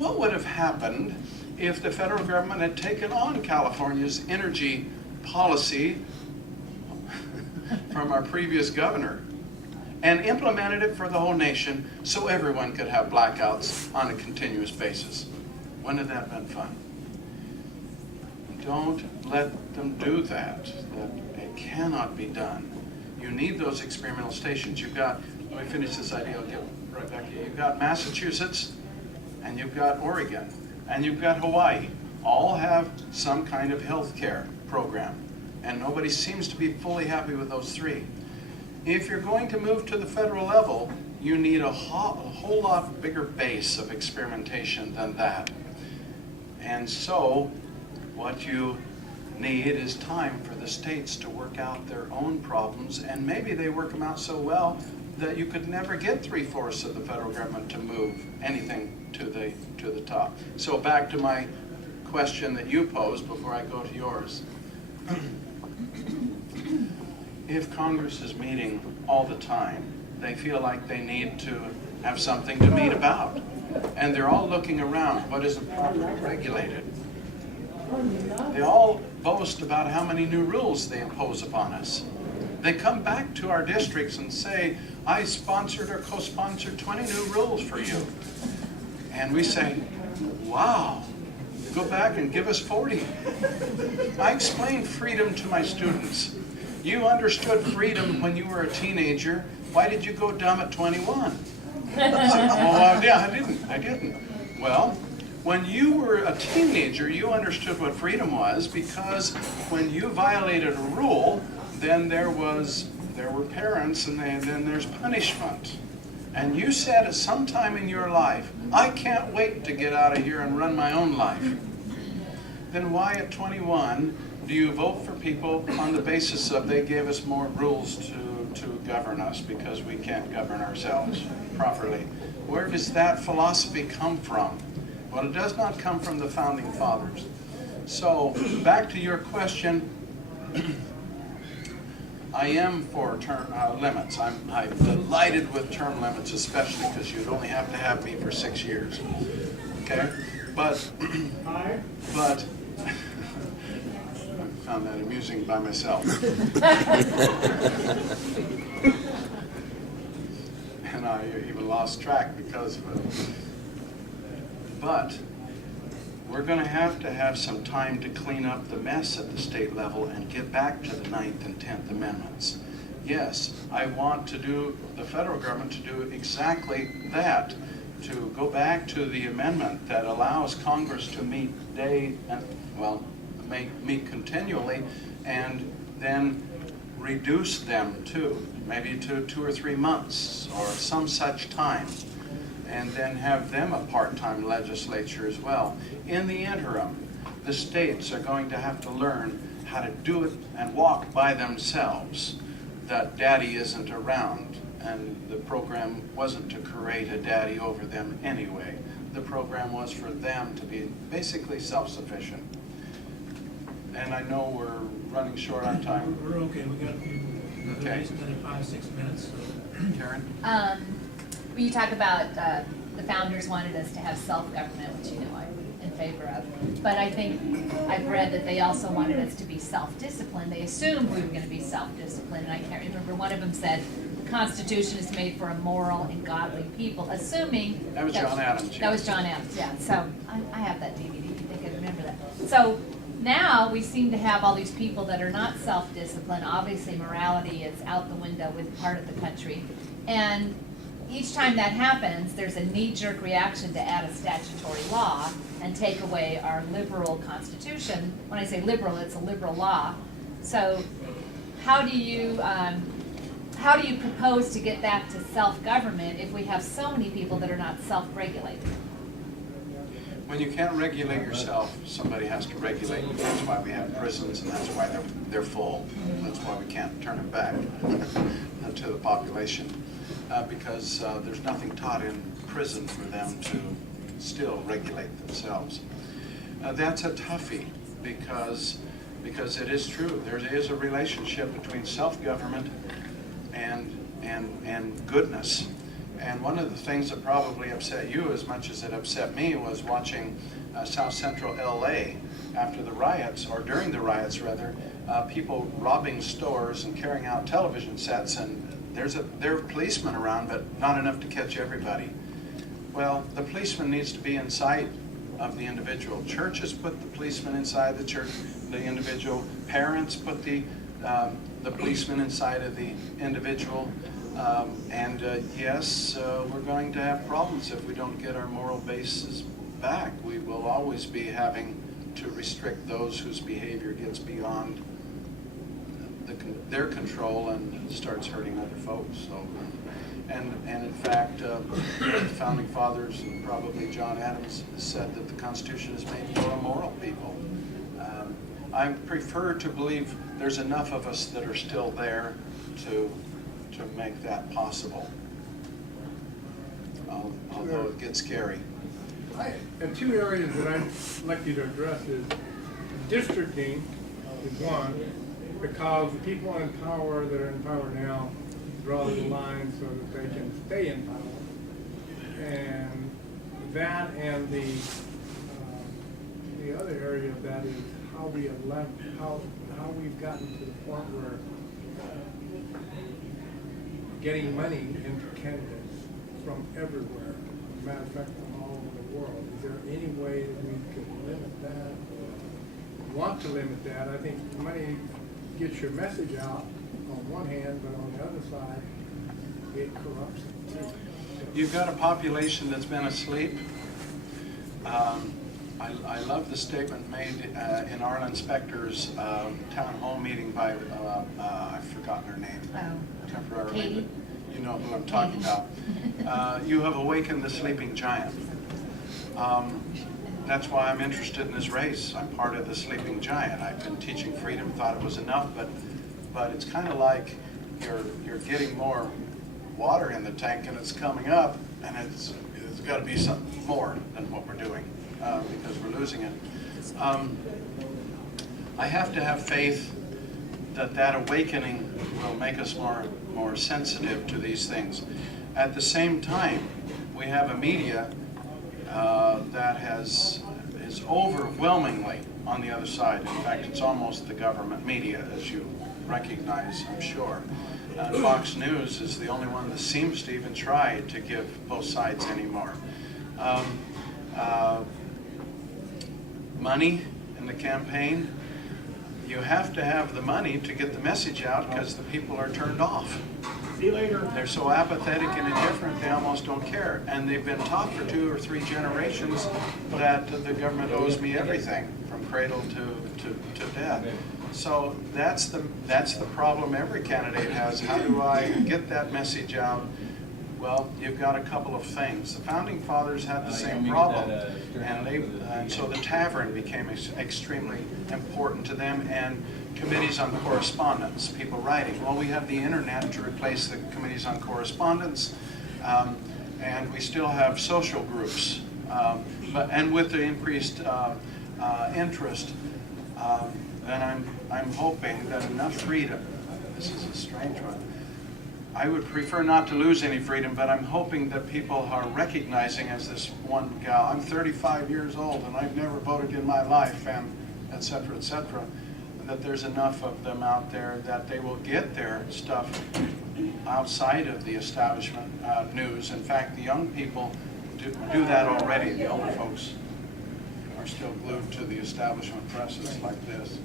what would have happened if the federal government had taken on California's energy policy from our previous governor and implemented it for the whole nation so everyone could have blackouts on a continuous basis? Wouldn't that have been fun? Don't let them do that. It cannot be done. You need those experimental stations. You've got, let me finish this idea, I'll get right back to you. You've got Massachusetts, and you've got Oregon, and you've got Hawaii. All have some kind of health care program, and nobody seems to be fully happy with those three. If you're going to move to the federal level, you need a whole lot bigger base of experimentation than that. And so, what you need is time for the states to work out their own problems, and maybe they work them out so well that you could never get 3/4 of the federal government to move anything to the top. So back to my question that you posed before I go to yours. If Congress is meeting all the time, they feel like they need to have something to meet about. And they're all looking around, what isn't properly regulated? They all boast about how many new rules they impose upon us. They come back to our districts and say, I sponsored or co-sponsored 20 new rules for you. And we say, wow, go back and give us 40. I explained freedom to my students. You understood freedom when you were a teenager. Why did you go dumb at 21? Yeah, I didn't. Well, when you were a teenager, you understood what freedom was, because when you violated a rule, then there were parents, and then there's punishment. And you said at some time in your life, I can't wait to get out of here and run my own life. Then why at 21 do you vote for people on the basis of they gave us more rules to govern us because we can't govern ourselves properly? Where does that philosophy come from? Well, it does not come from the Founding Fathers. So, back to your question, I am for term limits. I'm delighted with term limits, especially because you'd only have to have me for 6 years. Okay? But I found that amusing by myself. And I even lost track because of it. But we're going to have some time to clean up the mess at the state level and get back to the 9th and 10th Amendments. Yes, I want the federal government to do exactly that, to go back to the amendment that allows Congress to meet meet continually, and then reduce them to maybe to 2 or 3 months or some such time, and then have them a part-time legislature as well. In the interim, the states are going to have to learn how to do it and walk by themselves, that daddy isn't around, and the program wasn't to create a daddy over them anyway. The program was for them to be basically self-sufficient. And I know we're running short on time. We're okay. We got at least another 5-6 minutes. So. Karen? Well, you talk about the founders wanted us to have self-government, which I'm in favor of. But I think I've read that they also wanted us to be self-disciplined. They assumed we were going to be self-disciplined, and I can't remember. One of them said the Constitution is made for a moral and godly people, assuming that was John Adams. That was John Adams, yeah. So I have that DVD. If you think I remember that. So now we seem to have all these people that are not self-disciplined. Obviously, morality is out the window with part of the country, and each time that happens, there's a knee-jerk reaction to add a statutory law and take away our liberal Constitution. When I say liberal, it's a liberal law. So how do you propose to get back to self-government if we have so many people that are not self-regulated? When you can't regulate yourself, somebody has to regulate you. That's why we have prisons, and that's why they're full. That's why we can't turn them back to the population. Because there's nothing taught in prison for them to still regulate themselves. That's a toughie, because it is true. There is a relationship between self-government and goodness. And one of the things that probably upset you as much as it upset me was watching South Central LA after the riots, or during the riots rather, people robbing stores and carrying out television sets, and there are policemen around, but not enough to catch everybody. Well, the policeman needs to be in sight of the individual. Churches put the policeman inside the church, the individual. Parents put the policeman inside of the individual. Yes, we're going to have problems if we don't get our moral basis back. We will always be having to restrict those whose behavior gets beyond their control and starts hurting other folks. So, and in fact, the founding fathers and probably John Adams said that the Constitution is made for moral people. I prefer to believe there's enough of us that are still there to make that possible, although it gets scary. And two areas that I'd like you to address is districting is one, because the people in power that are in power now draw the line so that they can stay in power. And that, and the other area of that is how we elect, how we've gotten to the point where getting money into candidates from everywhere. As a matter of fact, from all over the world. Is there any way that we could limit that, or want to limit that? I think money gets your message out on one hand, but on the other side, it corrupts it too. You've got a population that's been asleep. I love the statement made in Arlen Spector's town hall meeting by, I've forgotten her name temporarily, Katie? but you know who I'm talking about. You have awakened the sleeping giant. That's why I'm interested in this race. I'm part of the sleeping giant. I've been teaching freedom, thought it was enough, but it's kind of like you're getting more water in the tank and it's coming up, and it's got to be something more than what we're doing because we're losing it. I have to have faith that awakening will make us more sensitive to these things. At the same time, we have a media that is overwhelmingly on the other side. In fact, it's almost the government media, as you recognize, I'm sure. Fox News is the only one that seems to even try to give both sides anymore. Money in the campaign, you have to have the money to get the message out because the people are turned off. See you later. They're so apathetic and indifferent, they almost don't care. And they've been taught for 2 or 3 generations that the government owes me everything, from cradle to death. So that's the problem every candidate has. How do I get that message out? Well, you've got a couple of things. The founding fathers had the same problem, and so the tavern became extremely important to them, and committees on correspondence, people writing. Well, we have the internet to replace the committees on correspondence, and we still have social groups. And with the increased interest, then I'm hoping that enough freedom. This is a strange one. I would prefer not to lose any freedom, but I'm hoping that people are recognizing, as this one gal, I'm 35 years old and I've never voted in my life, and et cetera, that there's enough of them out there that they will get their stuff outside of the establishment news. In fact, the young people do that already. The older folks are still glued to the establishment presses like this.